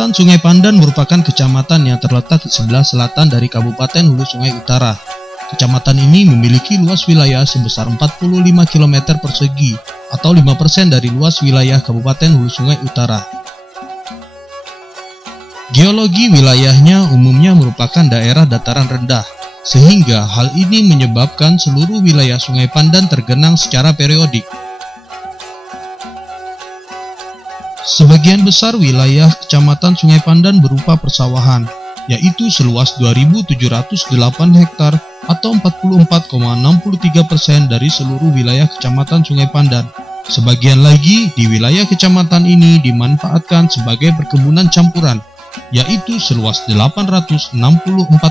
Kecamatan Sungai Pandan merupakan kecamatan yang terletak di sebelah selatan dari Kabupaten Hulu Sungai Utara. Kecamatan ini memiliki luas wilayah sebesar 45 km persegi atau 5% dari luas wilayah Kabupaten Hulu Sungai Utara. Geologi wilayahnya umumnya merupakan daerah dataran rendah, sehingga hal ini menyebabkan seluruh wilayah Sungai Pandan tergenang secara periodik. Sebagian besar wilayah Kecamatan Sungai Pandan berupa persawahan, yaitu seluas 2.708 hektar atau 44,63% dari seluruh wilayah Kecamatan Sungai Pandan. Sebagian lagi di wilayah kecamatan ini dimanfaatkan sebagai perkebunan campuran, yaitu seluas 864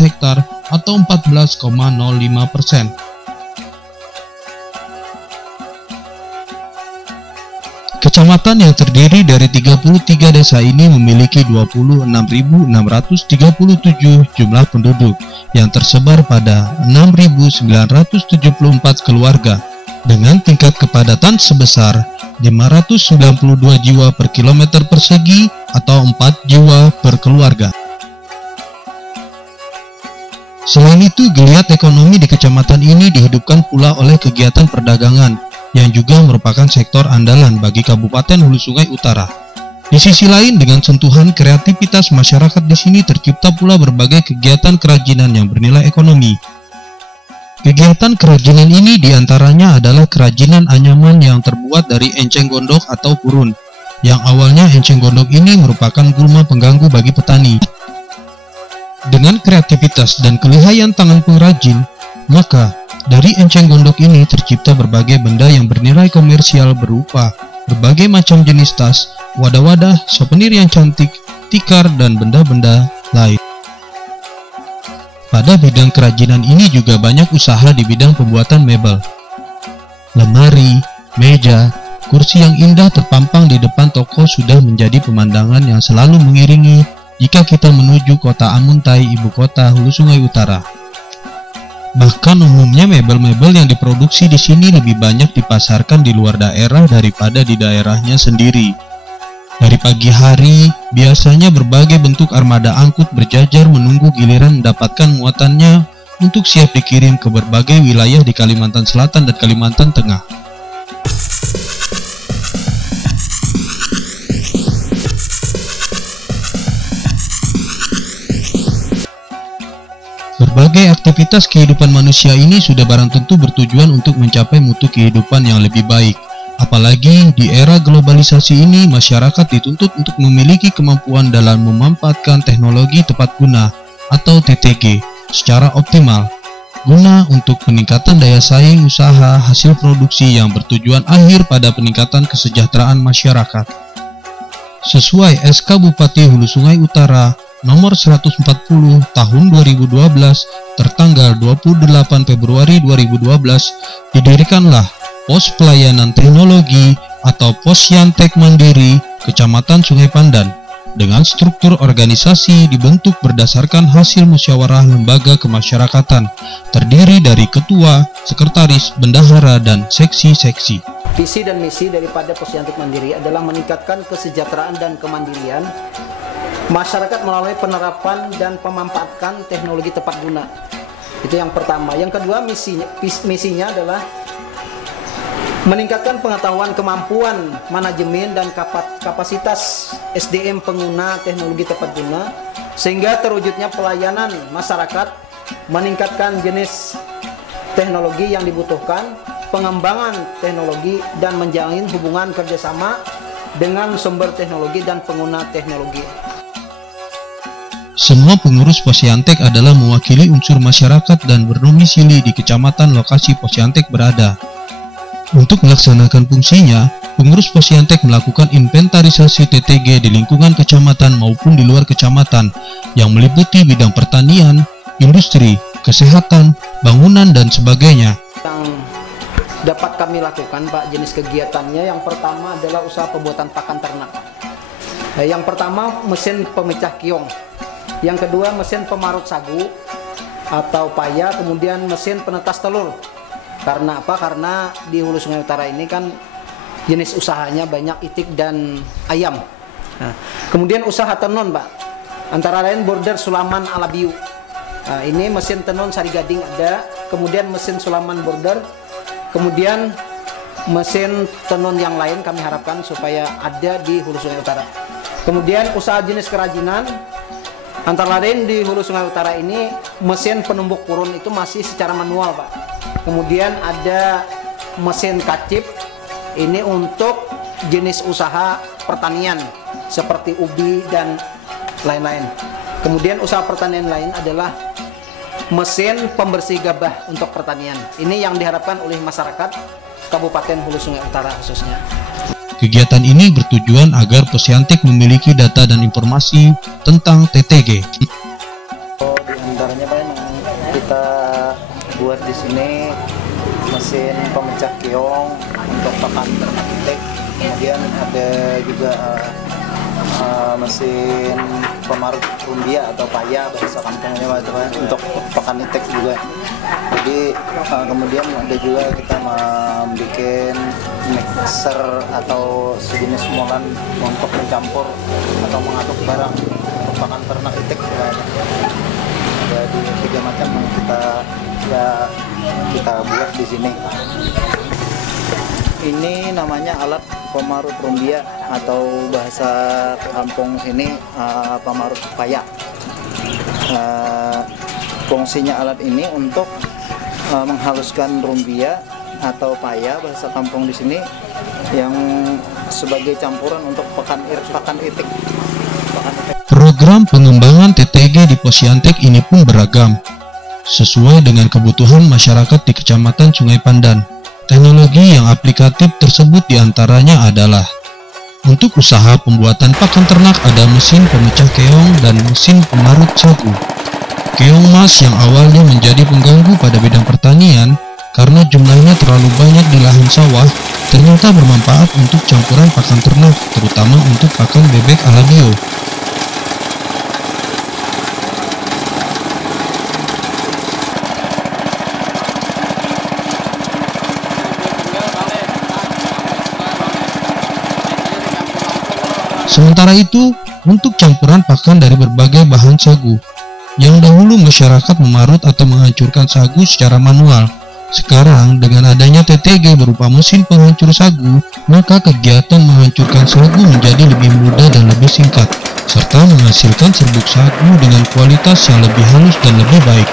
hektar atau 14,05%. Kecamatan yang terdiri dari 33 desa ini memiliki 26.637 jumlah penduduk yang tersebar pada 6.974 keluarga dengan tingkat kepadatan sebesar 592 jiwa per kilometer persegi atau 4 jiwa per keluarga. Selain itu, geliat ekonomi di kecamatan ini dihidupkan pula oleh kegiatan perdagangan yang juga merupakan sektor andalan bagi Kabupaten Hulu Sungai Utara. Di sisi lain, dengan sentuhan kreativitas masyarakat di sini tercipta pula berbagai kegiatan kerajinan yang bernilai ekonomi. Kegiatan kerajinan ini diantaranya adalah kerajinan anyaman yang terbuat dari enceng gondok atau purun, yang awalnya enceng gondok ini merupakan gulma pengganggu bagi petani. Dengan kreativitas dan kelihayan tangan pengrajin, maka dari enceng gondok ini tercipta berbagai benda yang bernilai komersial berupa berbagai macam jenis tas, wadah-wadah, souvenir yang cantik, tikar, dan benda-benda lain. Pada bidang kerajinan ini juga banyak usaha di bidang pembuatan mebel. Lemari, meja, kursi yang indah terpampang di depan toko sudah menjadi pemandangan yang selalu mengiringi jika kita menuju kota Amuntai, ibu kota Hulu Sungai Utara. Bahkan umumnya mebel-mebel yang diproduksi di sini lebih banyak dipasarkan di luar daerah daripada di daerahnya sendiri. Dari pagi hari, biasanya berbagai bentuk armada angkut berjajar menunggu giliran mendapatkan muatannya untuk siap dikirim ke berbagai wilayah di Kalimantan Selatan dan Kalimantan Tengah. Berbagai aktivitas kehidupan manusia ini sudah barang tentu bertujuan untuk mencapai mutu kehidupan yang lebih baik. Apalagi di era globalisasi ini, masyarakat dituntut untuk memiliki kemampuan dalam memanfaatkan teknologi tepat guna atau TTG secara optimal, guna untuk peningkatan daya saing usaha hasil produksi yang bertujuan akhir pada peningkatan kesejahteraan masyarakat. Sesuai SK Bupati Hulu Sungai Utara Nomor 140 Tahun 2012 tertanggal 28 Februari 2012, didirikanlah Pos Pelayanan Teknologi atau Posyantek Mandiri Kecamatan Sungai Pandan dengan struktur organisasi dibentuk berdasarkan hasil musyawarah lembaga kemasyarakatan, terdiri dari ketua, sekretaris, bendahara, dan seksi-seksi. Visi dan misi daripada Posyantek Mandiri adalah meningkatkan kesejahteraan dan kemandirian masyarakat melalui penerapan dan pemanfaatan teknologi tepat guna. Itu yang pertama. Yang kedua, misinya adalah meningkatkan pengetahuan, kemampuan, manajemen, dan kapasitas SDM pengguna teknologi tepat guna, sehingga terwujudnya pelayanan masyarakat, meningkatkan jenis teknologi yang dibutuhkan, pengembangan teknologi, dan menjalin hubungan kerjasama dengan sumber teknologi dan pengguna teknologi. Semua pengurus Posyantek adalah mewakili unsur masyarakat dan berdomisili di kecamatan lokasi Posyantek berada. Untuk melaksanakan fungsinya, pengurus Posyantek melakukan inventarisasi TTG di lingkungan kecamatan maupun di luar kecamatan yang meliputi bidang pertanian, industri, kesehatan, bangunan, dan sebagainya. Yang dapat kami lakukan, Pak, jenis kegiatannya yang pertama adalah usaha pembuatan pakan ternak. Yang pertama mesin pemecah kiong. Yang kedua mesin pemarut sagu atau paya, kemudian mesin penetas telur. Karena apa? Karena di Hulu Sungai Utara ini kan jenis usahanya banyak itik dan ayam. Nah, kemudian usaha tenun, Pak, antara lain border Sulaman Alabiu. Nah, ini mesin tenun Sari Gading ada, kemudian mesin Sulaman border, kemudian mesin tenun yang lain kami harapkan supaya ada di Hulu Sungai Utara. Kemudian usaha jenis kerajinan, antara lain di Hulu Sungai Utara ini mesin penumbuk purun itu masih secara manual, Pak. Kemudian ada mesin kacip, ini untuk jenis usaha pertanian seperti ubi dan lain-lain. Kemudian usaha pertanian lain adalah mesin pembersih gabah untuk pertanian. Ini yang diharapkan oleh masyarakat Kabupaten Hulu Sungai Utara khususnya. Kegiatan ini bertujuan agar Posyantek memiliki data dan informasi tentang TTG. Di antaranya Pak, yang kita buat di sini mesin pemecah keong untuk pakan ternak itik. Kemudian ada juga mesin pemarut rumbia atau paya bahasa kampungnya Pak, untuk pakan itik juga. Jadi kemudian ada juga kita membuat mixer atau sejenis molen untuk mencampur atau mengaduk barang untuk pakan ternak itik. Jadi 3 macam yang kita buat di sini. Ini namanya alat pemarut rumbia atau bahasa kampung sini pemarut paya. Fungsinya alat ini untuk menghaluskan rumbia atau paya bahasa kampung di sini yang sebagai campuran untuk pakan itik. Program pengembangan TTG di Posyantek ini pun beragam, sesuai dengan kebutuhan masyarakat di Kecamatan Sungai Pandan. Teknologi yang aplikatif tersebut diantaranya adalah untuk usaha pembuatan pakan ternak ada mesin pemecah keong dan mesin pemarut sagu. Keong mas yang awalnya menjadi pengganggu pada bidang pertanian karena jumlahnya terlalu banyak di lahan sawah, ternyata bermanfaat untuk campuran pakan ternak, terutama untuk pakan bebek alabio. Sementara itu, untuk campuran pakan dari berbagai bahan sagu, yang dahulu masyarakat memarut atau menghancurkan sagu secara manual, sekarang dengan adanya TTG berupa mesin penghancur sagu, maka kegiatan menghancurkan sagu menjadi lebih mudah dan lebih singkat, serta menghasilkan serbuk sagu dengan kualitas yang lebih halus dan lebih baik.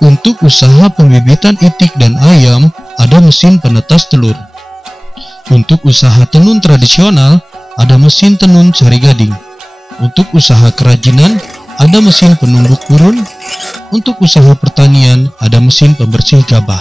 Untuk usaha pembibitan itik dan ayam, ada mesin penetas telur. Untuk usaha tenun tradisional, ada mesin tenun Sari Gading. Untuk usaha kerajinan, ada mesin penumbuk purun. Untuk usaha pertanian, ada mesin pembersih gabah.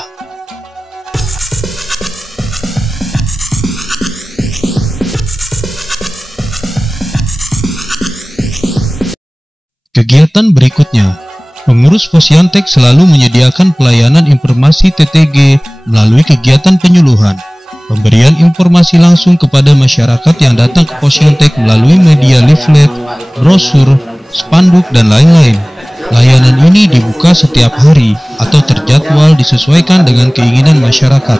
Kegiatan berikutnya, pengurus Posyantek selalu menyediakan pelayanan informasi TTG melalui kegiatan penyuluhan, pemberian informasi langsung kepada masyarakat yang datang ke Posyantek melalui media leaflet, brosur, spanduk, dan lain-lain. Layanan ini dibuka setiap hari atau terjadwal disesuaikan dengan keinginan masyarakat.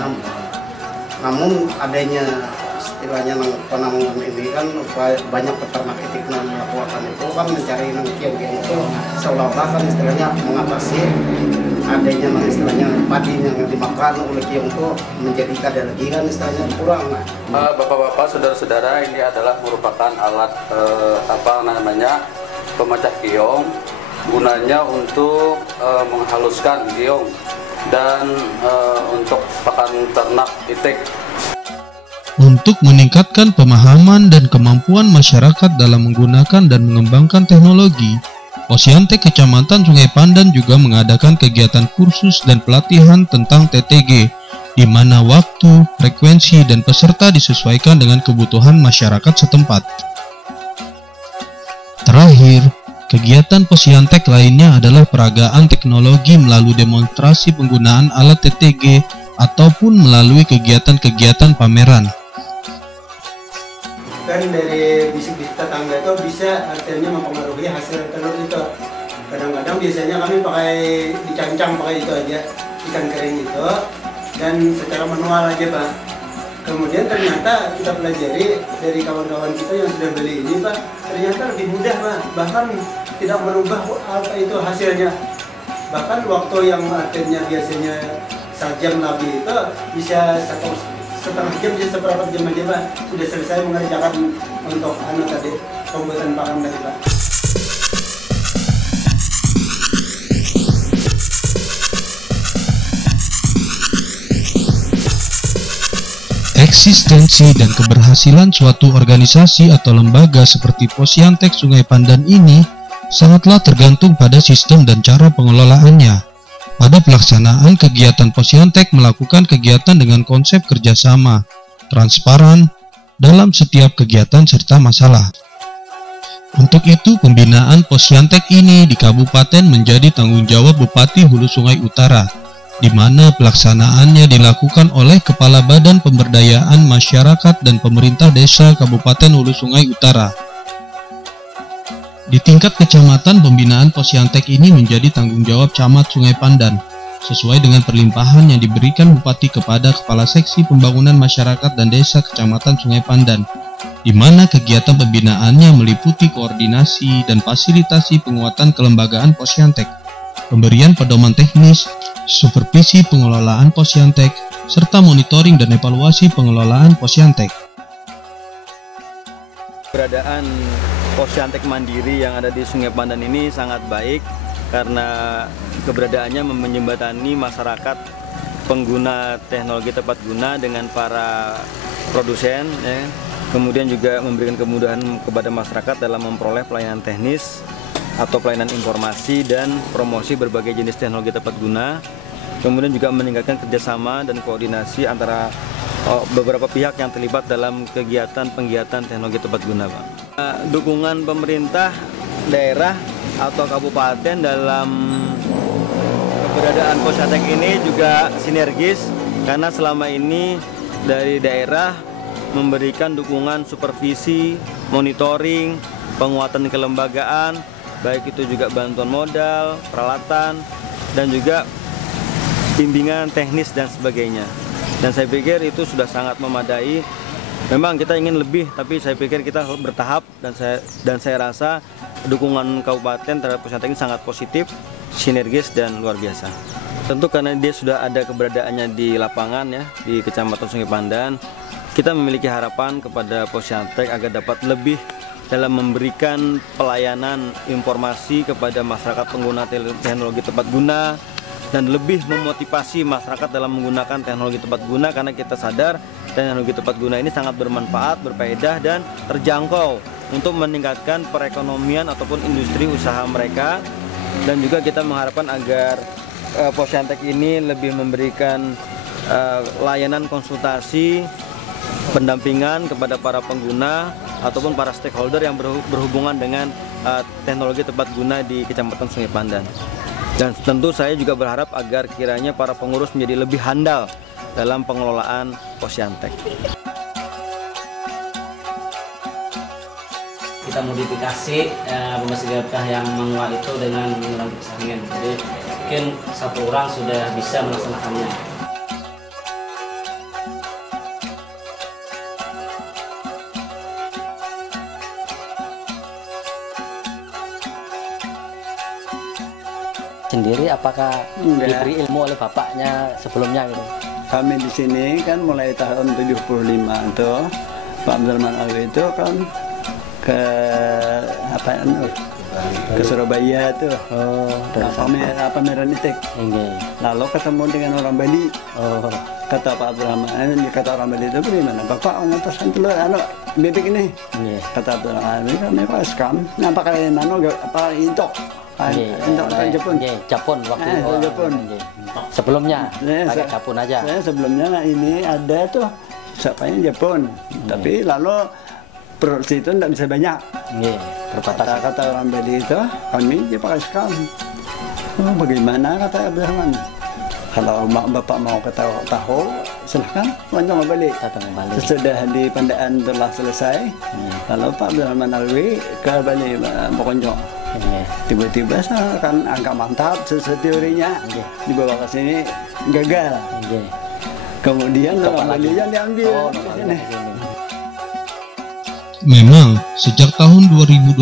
Namun adanya istilahnya penanggungan ini kan banyak peternak itik yang melakukan itu kan mencari kiong itu seolah-olah kan istilahnya mengatasi adanya istilahnya padi yang dimakan oleh kiong itu menjadi kadar lagi kan istilahnya kurang. Bapak-bapak, saudara-saudara, ini adalah merupakan alat pemecah keong, gunanya untuk menghaluskan keong dan untuk pakan ternak itik. untuk meningkatkan pemahaman dan kemampuan masyarakat dalam menggunakan dan mengembangkan teknologi. Posyantek Kecamatan Sungai Pandan juga mengadakan kegiatan kursus dan pelatihan tentang TTG, di mana waktu, frekuensi, dan peserta disesuaikan dengan kebutuhan masyarakat setempat. Terakhir, kegiatan Posyantek lainnya adalah peragaan teknologi melalui demonstrasi penggunaan alat TTG ataupun melalui kegiatan-kegiatan pameran. Kan dari bisik-bisik tetangga itu bisa artinya mempengaruhi hasil telur itu. Kadang-kadang biasanya kami pakai dicancang pakai itu aja, ikan kering itu, dan secara manual aja Pak. Kemudian ternyata kita pelajari dari kawan-kawan kita yang sudah beli ini Pak, ternyata lebih mudah Pak, bahkan tidak merubah apa itu hasilnya. Bahkan waktu yang akhirnya biasanya sejam lebih itu bisa setengah jam, bisa seberapa jam aja Pak, sudah selesai mengerjakan untuk tadi pembuatan pakan tadi Pak. Eksistensi dan keberhasilan suatu organisasi atau lembaga seperti Posyantek Sungai Pandan ini sangatlah tergantung pada sistem dan cara pengelolaannya. Pada pelaksanaan kegiatan Posyantek melakukan kegiatan dengan konsep kerjasama, transparan dalam setiap kegiatan serta masalah. Untuk itu, pembinaan Posyantek ini di kabupaten menjadi tanggung jawab Bupati Hulu Sungai Utara, di mana pelaksanaannya dilakukan oleh Kepala Badan Pemberdayaan Masyarakat dan Pemerintah Desa Kabupaten Hulu Sungai Utara. Di tingkat kecamatan, pembinaan Posyantek ini menjadi tanggung jawab Camat Sungai Pandan, sesuai dengan perlimpahan yang diberikan Bupati kepada Kepala Seksi Pembangunan Masyarakat dan Desa Kecamatan Sungai Pandan, di mana kegiatan pembinaannya meliputi koordinasi dan fasilitasi penguatan kelembagaan Posyantek, pemberian pedoman teknis, supervisi pengelolaan Posyantek, serta monitoring dan evaluasi pengelolaan Posyantek. Keberadaan Posyantek Mandiri yang ada di Sungai Pandan ini sangat baik karena keberadaannya menjembatani masyarakat pengguna teknologi tepat guna dengan para produsen, ya. Kemudian juga memberikan kemudahan kepada masyarakat dalam memperoleh pelayanan teknis atau pelayanan informasi dan promosi berbagai jenis teknologi tepat guna. Kemudian juga meningkatkan kerjasama dan koordinasi antara beberapa pihak yang terlibat dalam kegiatan-penggiatan teknologi tepat guna, Pak. Dukungan pemerintah daerah atau kabupaten dalam keberadaan Posyantek ini juga sinergis karena selama ini dari daerah memberikan dukungan supervisi, monitoring, penguatan kelembagaan, baik itu juga bantuan modal, peralatan, dan juga bimbingan teknis dan sebagainya. Dan saya pikir itu sudah sangat memadai. Memang kita ingin lebih, tapi saya pikir kita bertahap, dan saya rasa dukungan kabupaten terhadap Posyantek ini sangat positif, sinergis dan luar biasa. Tentu karena dia sudah ada keberadaannya di lapangan, ya, di Kecamatan Sungai Pandan, kita memiliki harapan kepada Posyantek agar dapat lebih dalam memberikan pelayanan informasi kepada masyarakat pengguna teknologi tepat guna, dan lebih memotivasi masyarakat dalam menggunakan teknologi tepat guna, karena kita sadar teknologi tepat guna ini sangat bermanfaat, berfaedah, dan terjangkau untuk meningkatkan perekonomian ataupun industri usaha mereka. Dan juga kita mengharapkan agar Posyantek ini lebih memberikan layanan konsultasi, pendampingan kepada para pengguna ataupun para stakeholder yang berhubungan dengan teknologi tepat guna di Kecamatan Sungai Pandan. Dan tentu saya juga berharap agar kiranya para pengurus menjadi lebih handal dalam pengelolaan Posyantek. Kita modifikasi pembersih gabah yang manual itu dengan menggunakan kipas angin. Jadi mungkin satu orang sudah bisa melaksanakannya. Sendiri apakah diberi ilmu oleh bapaknya sebelumnya gitu? Kami di sini kan mulai tahun 75 tuh Pak Abdurrahman Alwi itu kan ke Surabaya tuh. Oh, dari pameran itik. Lalu Lalu ketemu dengan orang Bali. Oh. kata Pak Abdurrahman, kata orang Bali itu bagaimana? Bapak mengataskan telur, bebek ini. Kata Abdurrahman, ini kami pakai skam, nah pakai apa intok. Intok kan Jepun. Jepun waktu Jepun. Sebelumnya pakai Jepun aja. Sebelumnya ini ada tuh siapanya Jepun, tapi lalu produksi itu tidak bisa banyak. Terbatas. Kata orang Bali itu, kami dia pakai skam. Oh, bagaimana kata Abdurrahman? Kalau bapak mau tahu, silahkan mencoba balik. Sesudah di pandaan telah selesai, lalu Pak Abdurrahman Alwi ke Bali Bokonjo. Tiba-tiba kan angka mantap teorinya dibawa ke sini gagal. Kemudian orang Bali yang diambil ke sini. Memang, sejak tahun 2012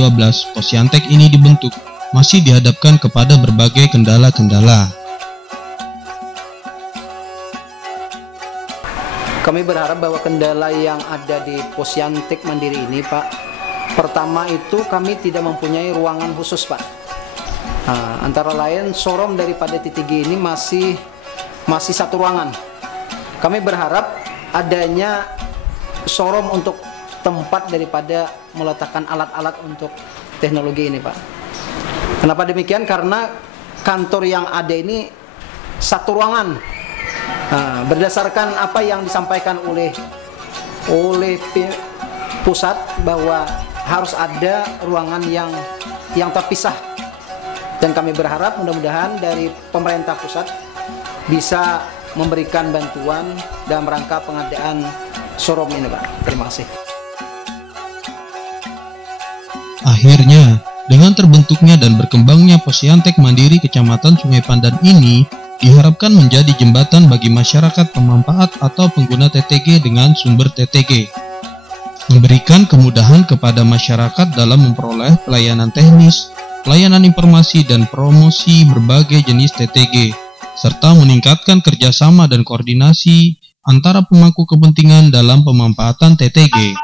Posyantek ini dibentuk, masih dihadapkan kepada berbagai kendala-kendala. Kami berharap bahwa kendala yang ada di Posyantek Mandiri ini, Pak, pertama itu kami tidak mempunyai ruangan khusus, Pak. Antara lain showroom daripada TTG ini masih satu ruangan. Kami berharap adanya showroom untuk tempat daripada meletakkan alat-alat untuk teknologi ini, Pak. Kenapa demikian? Karena kantor yang ada ini satu ruangan. Berdasarkan apa yang disampaikan oleh pusat bahwa harus ada ruangan yang terpisah, dan kami berharap mudah-mudahan dari pemerintah pusat bisa memberikan bantuan dalam rangka pengadaan showroom ini, Pak. Terima kasih. Akhirnya, dengan terbentuknya dan berkembangnya Posyantek Mandiri Kecamatan Sungai Pandan ini diharapkan menjadi jembatan bagi masyarakat pemanfaat atau pengguna TTG dengan sumber TTG, memberikan kemudahan kepada masyarakat dalam memperoleh pelayanan teknis, pelayanan informasi dan promosi berbagai jenis TTG, serta meningkatkan kerjasama dan koordinasi antara pemangku kepentingan dalam pemanfaatan TTG.